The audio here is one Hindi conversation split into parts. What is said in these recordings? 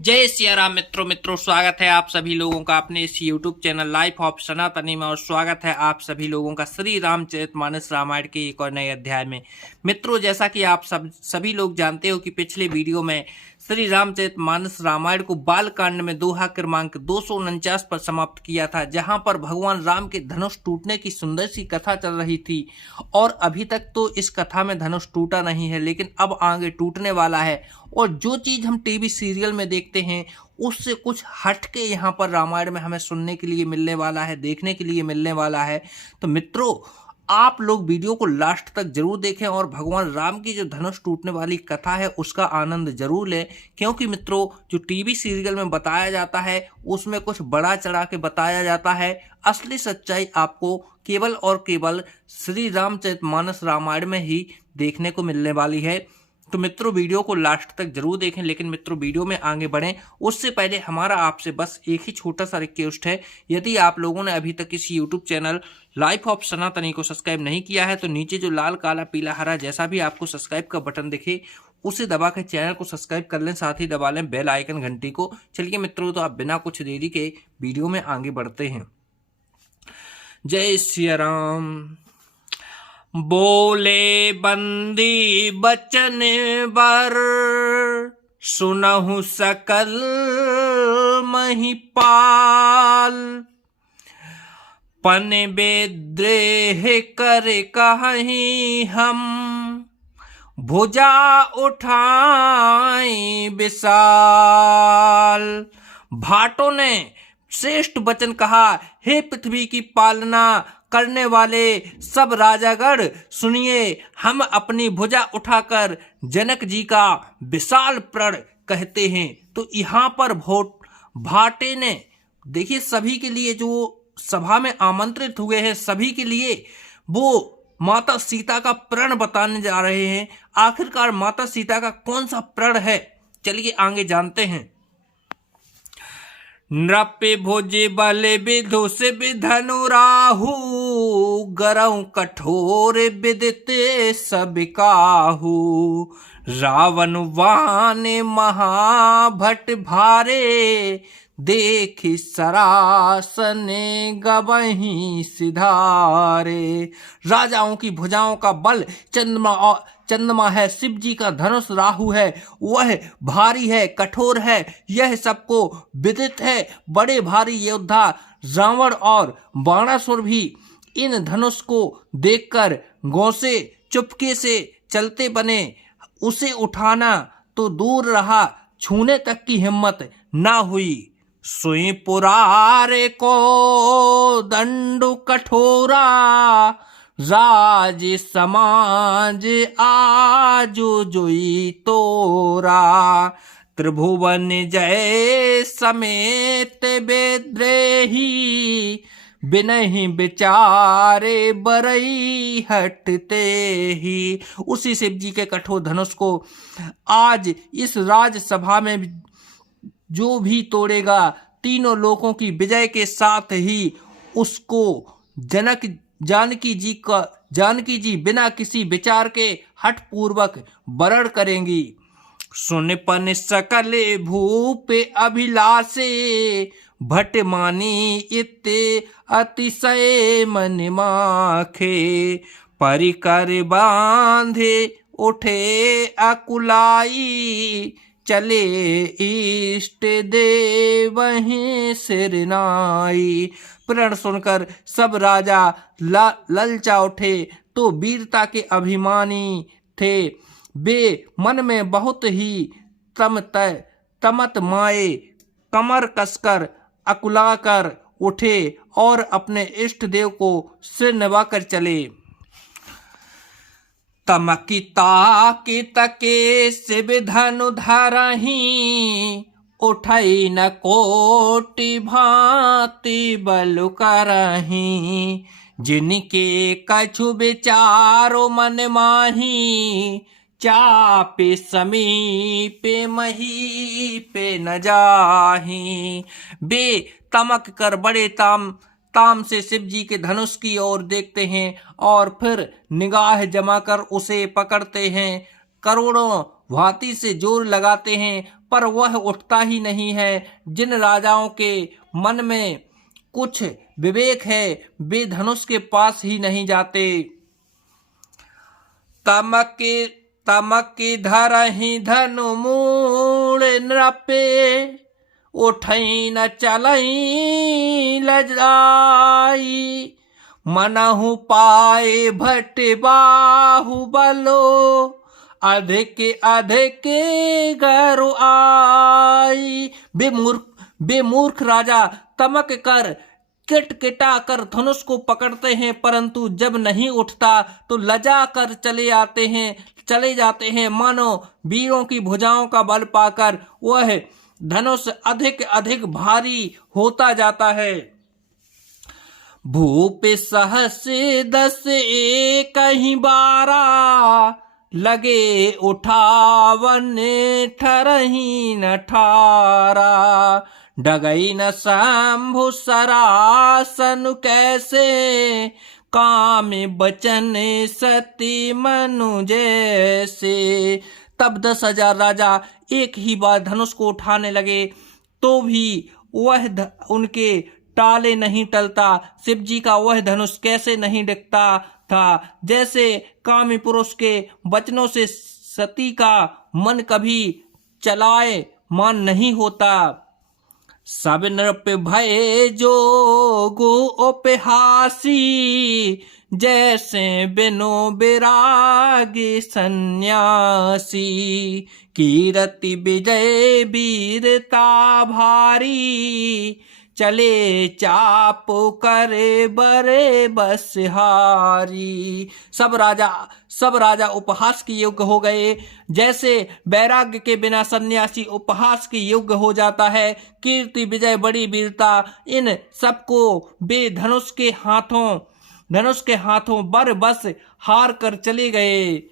जय सिया राम मित्रों स्वागत है आप सभी लोगों का अपने इस YouTube चैनल लाइफ ऑफ सनातनी में। और स्वागत है आप सभी लोगों का श्री रामचरितमानस रामायण के एक और नए अध्याय में। मित्रों, जैसा कि आप सभी लोग जानते हो कि पिछले वीडियो में श्री रामचरितमानस रामायण को बाल कांड में दोहा क्रमांक 249 पर समाप्त किया था, जहां पर भगवान राम के धनुष टूटने की सुंदर सी कथा चल रही थी। और अभी तक तो इस कथा में धनुष टूटा नहीं है, लेकिन अब आगे टूटने वाला है। और जो चीज हम टीवी सीरियल में देखते हैं उससे कुछ हटके यहाँ पर रामायण में हमें सुनने के लिए मिलने वाला है, देखने के लिए मिलने वाला है। तो मित्रों, आप लोग वीडियो को लास्ट तक जरूर देखें और भगवान राम की जो धनुष टूटने वाली कथा है उसका आनंद जरूर लें, क्योंकि मित्रों जो टीवी सीरियल में बताया जाता है उसमें कुछ बड़ा चढ़ा के बताया जाता है। असली सच्चाई आपको केवल और केवल श्री रामचरितमानस रामायण में ही देखने को मिलने वाली है। तो मित्रों, वीडियो को लास्ट तक जरूर देखें। लेकिन मित्रों, वीडियो में आगे बढ़ें उससे पहले हमारा आपसे बस एक ही छोटा सा रिक्वेस्ट है। यदि आप लोगों ने अभी तक इस यूट्यूब चैनल लाइफ ऑफ सनातनी को सब्सक्राइब नहीं किया है तो नीचे जो लाल काला पीला हरा जैसा भी आपको सब्सक्राइब का बटन दिखे उसे दबा कर चैनल को सब्सक्राइब कर लें, साथ ही दबा लें बेल आइकन घंटी को। चलिए मित्रों, तो आप बिना कुछ देरी के वीडियो में आगे बढ़ते हैं। जय सिया राम। बोले बंदी बचन बर, सुनहु सकल महिपाल। पन बेद्रेह कर कहीं हम, भुजा उठाई विशाल। भाटों ने श्रेष्ठ वचन कहा, हे पृथ्वी की पालना करने वाले सब राजागण सुनिए, हम अपनी भुजा उठाकर जनक जी का विशाल प्रण कहते हैं। तो यहाँ पर भाटे ने देखिए सभी के लिए जो सभा में आमंत्रित हुए हैं सभी के लिए वो माता सीता का प्रण बताने जा रहे हैं। आखिरकार माता सीता का कौन सा प्रण है, चलिए आगे जानते हैं। नृप भुज बल विधुष विधनु राहु, गरऊ कठोर विदित सब काहू। रावण वान महाभट भारे, देख सरासन गवहीं सिधारे। राजाओं की भुजाओं का बल चंद्रमा है, शिव जी का धनुष राहु है, वह भारी है, कठोर है, यह सबको विदित है। बड़े भारी योद्धा रावण और बाणासुर भी इन धनुष को देखकर गौ से चुपके से चलते बने। उसे उठाना तो दूर रहा, छूने तक की हिम्मत ना हुई। सोई पुरारे को दंडु कठोरा, राज समाज आजो जोई तोरा। त्रिभुवन जय समेत बेद्रेही, बिनहि विचारे बरई हटते ही। उसी शिव जी के कठोर धनुष को आज इस राजसभा में जो भी तोड़ेगा तीनों लोकों की विजय के साथ ही उसको जानकी जी बिना किसी विचार के हठ पूर्वक वरण करेंगी। सुनपन सकल भूप अभिलाषे, भट मानी इत्ते अतिशय मन माखे। परिकर बांधे उठे अकुलाई, चले इष्ट देव वहीं सिरनाई। प्रण सुनकर सब राजा ललचा उठे तो वीरता के अभिमानी थे। वे मन में बहुत ही तमत माए, कमर कसकर अकुलाकर उठे और अपने इष्ट देव को सिर नवाकर चले। तमकिता के तके शिव धनु धरही, उठई न कोटि भांति बल करही। जिनके कछु विचारो मन माही, चापे समीपे मही पे न जाही। बे तमक कर बड़े ताम से शिव जी के धनुष की ओर देखते हैं और फिर निगाह जमाकर उसे पकड़ते हैं। करोड़ों भांति से जोर लगाते हैं, पर वह उठता ही नहीं है। जिन राजाओं के मन में कुछ विवेक है वे धनुष के पास ही नहीं जाते। तमक धरहि धनु मूल नृपे, उठई न चलई लजाई। मनहु पाए भट बाहुबलो, अधिक अधिक गरु आई। बेमूर्ख राजा तमक कर किटकिटा कर धनुष को पकड़ते हैं, परंतु जब नहीं उठता तो लजा कर चले जाते हैं। मानो वीरों की भुजाओं का बल पाकर वह धनुष अधिक अधिक भारी होता जाता है। भूप सहस 10 एक ही 12, लगे उठावन ठरही न 18। डगई न शंभु सरासन कैसे, काम बचन सती मनु जैसे। तब 10,000 राजा एक ही बार धनुष को उठाने लगे तो भी वह उनके टाले नहीं टलता। शिव जी का वह धनुष कैसे नहीं दिखता था, जैसे कामी पुरुष के वचनों से सती का मन कभी चलाए मान नहीं होता। सब नृप भय जोगु उपहासी, जैसे बिनु विरागी सन्यासी। कीरति विजय वीरता भारी, चले चाप करे बरे बसहारी। सब राजा उपहास के योग्य हो गए, जैसे वैराग्य के बिना सन्यासी उपहास के योग्य हो जाता है। कीर्ति विजय बड़ी वीरता, इन सबको वे धनुष के हाथों बर बस हार कर चले गए।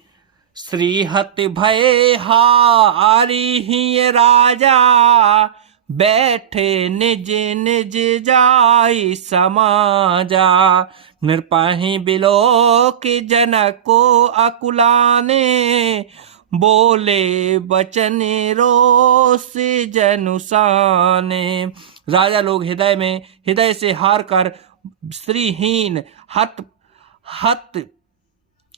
श्रीहत भय हारी ही राजा, बैठे निज निज जाई समाजा। नृपाही बिलो के जनक को अकुलाने, बोले बचन रोष जनुसाने। राजा लोग हृदय से हार कर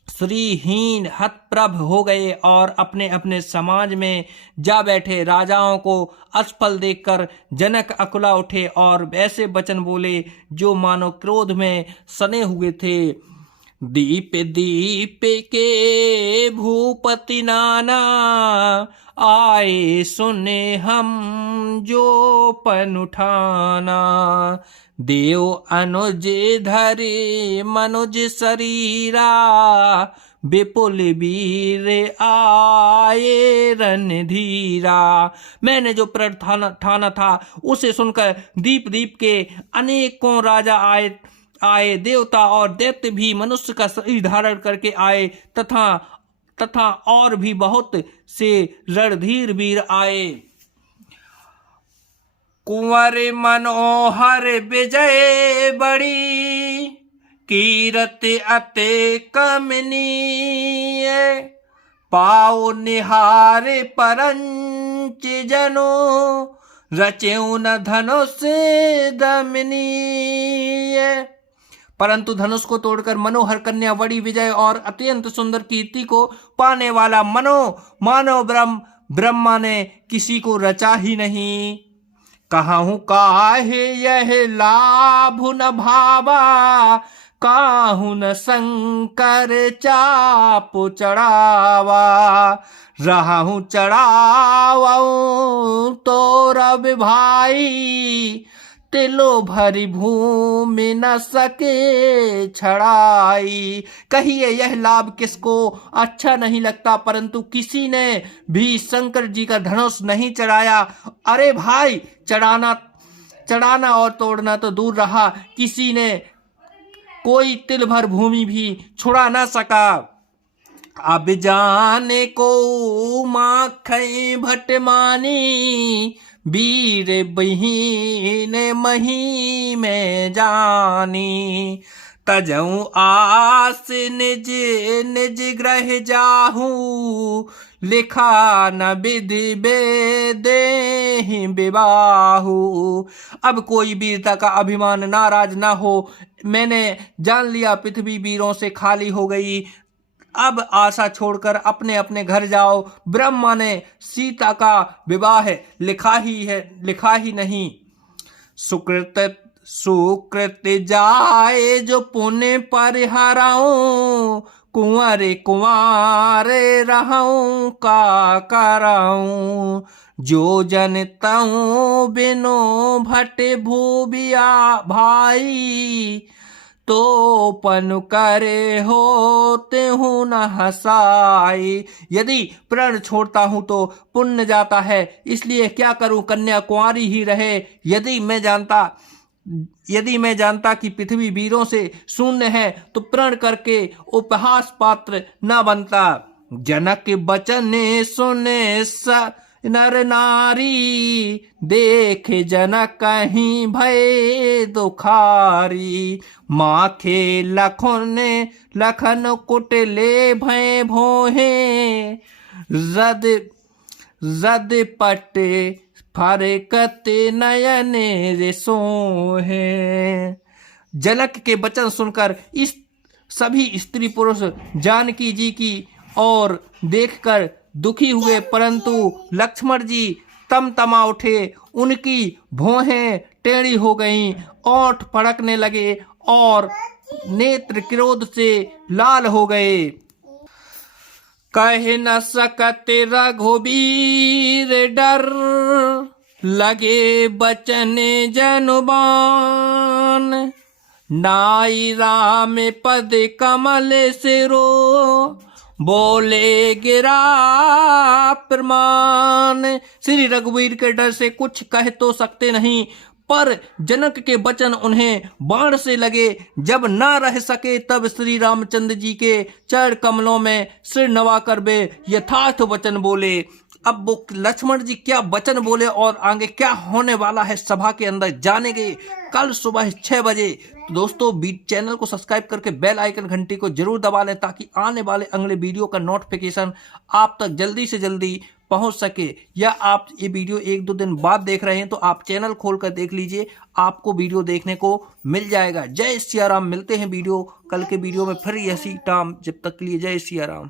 श्रीहीन हतप्रभ हो गए और अपने अपने समाज में जा बैठे। राजाओं को असफल देखकर जनक अकुला उठे और ऐसे वचन बोले जो मानो क्रोध में सने हुए थे। दीप दीप के भूपति नाना, आए सुने हम जो पन उठाना। देव अनुज धरे मनुज शरीरा, विपुल वीर आए रणधीरा। मैंने जो प्रण ठाना था उसे सुनकर दीप दीप के अनेकों राजा आए। देवता और दैत्य भी मनुष्य का शरीर धारण करके आए तथा और भी बहुत से रणधीर वीर आए। कुंवर मनोहर विजय बड़ी, कीरति अति कमनीय। पाओ निहार परंच जनो, रचेऊ न धनुष दमनीय। परंतु धनुष को तोड़कर मनोहर कन्या बड़ी विजय और अत्यंत सुंदर कीर्ति को पाने वाला मानो ब्रह्मा ने किसी को रचा ही नहीं। कहूँ काहे यह लाभ न भावा, काहू न शंकर चाप चढ़ावा। रहूं चढ़ावाऊं तो रब भाई, तिलो भरी भूमि न सके छड़ाई। कहिए यह लाभ किसको अच्छा नहीं लगता, परंतु किसी ने भी शंकर जी का धनुष नहीं चढ़ाया। अरे भाई, चढ़ाना और तोड़ना तो दूर रहा, किसी ने कोई तिल भर भूमि भी छुड़ा ना सका। अब जाने को माखई भटमानी, वीर बहीन मही में जानी। तजऊ आस निज निज ग्रह जाहू, लिखा न विधि बेदेहि विबाहु। अब कोई वीरता का अभिमान नाराज ना हो, मैंने जान लिया पृथ्वी वीरों से खाली हो गई। अब आशा छोड़कर अपने अपने घर जाओ, ब्रह्मा ने सीता का विवाह लिखा ही नहीं। सुकृत सुकृत जाए जो पुण्य परिहराऊं, कुंवरे कुंवारे रहूं का कराऊं। जो जनताऊं बिनो भट भूबिया भाई, तो पन करे होते हूँ न हसाई। यदि प्रण छोड़ता हूँ तो पुण्य जाता है, इसलिए क्या करूं, कन्या कुंवारी ही रहे। यदि मैं जानता कि पृथ्वी वीरों से शून्य है तो प्रण करके उपहास पात्र न बनता। जनक बचन सुने नर नारी, देखे जनक कहीं भय दुखारी। माखे लखन कुटले भय भोहे, रद पटे फरकते नयन रे सोहे। जनक के वचन सुनकर इस सभी स्त्री पुरुष जानकी जी की ओर देखकर दुखी हुए, परंतु लक्ष्मण जी तमा उठे। उनकी भौहें टेढ़ी हो गईं, ओठ फड़कने लगे और नेत्र क्रोध से लाल हो गए। कह न सकते रघुबीर डर, लगे बचन जनुबान। नाई राम पद कमल सिरो, बोले गिरा प्रमाण। श्री रघुवीर के डर से कुछ कह तो सकते नहीं, पर जनक के वचन उन्हें बाण से लगे। जब न रह सके तब श्री रामचंद्र जी के चरण कमलों में सिर नवाकर वे यथार्थ वचन बोले। अब वो लक्ष्मण जी क्या वचन बोले और आगे क्या होने वाला है सभा के अंदर जानेंगे कल सुबह 6 बजे। तो दोस्तों चैनल को सब्सक्राइब करके बेल आइकन घंटी को जरूर दबा लें, ताकि आने वाले अगले वीडियो का नोटिफिकेशन आप तक जल्दी से जल्दी पहुंच सके। या आप ये वीडियो 1-2 दिन बाद देख रहे हैं तो आप चैनल खोलकर देख लीजिए, आपको वीडियो देखने को मिल जाएगा। जय सिया राम। मिलते हैं कल के वीडियो में फिर ऐसी टाइम, जब तक के लिए जय सिया राम।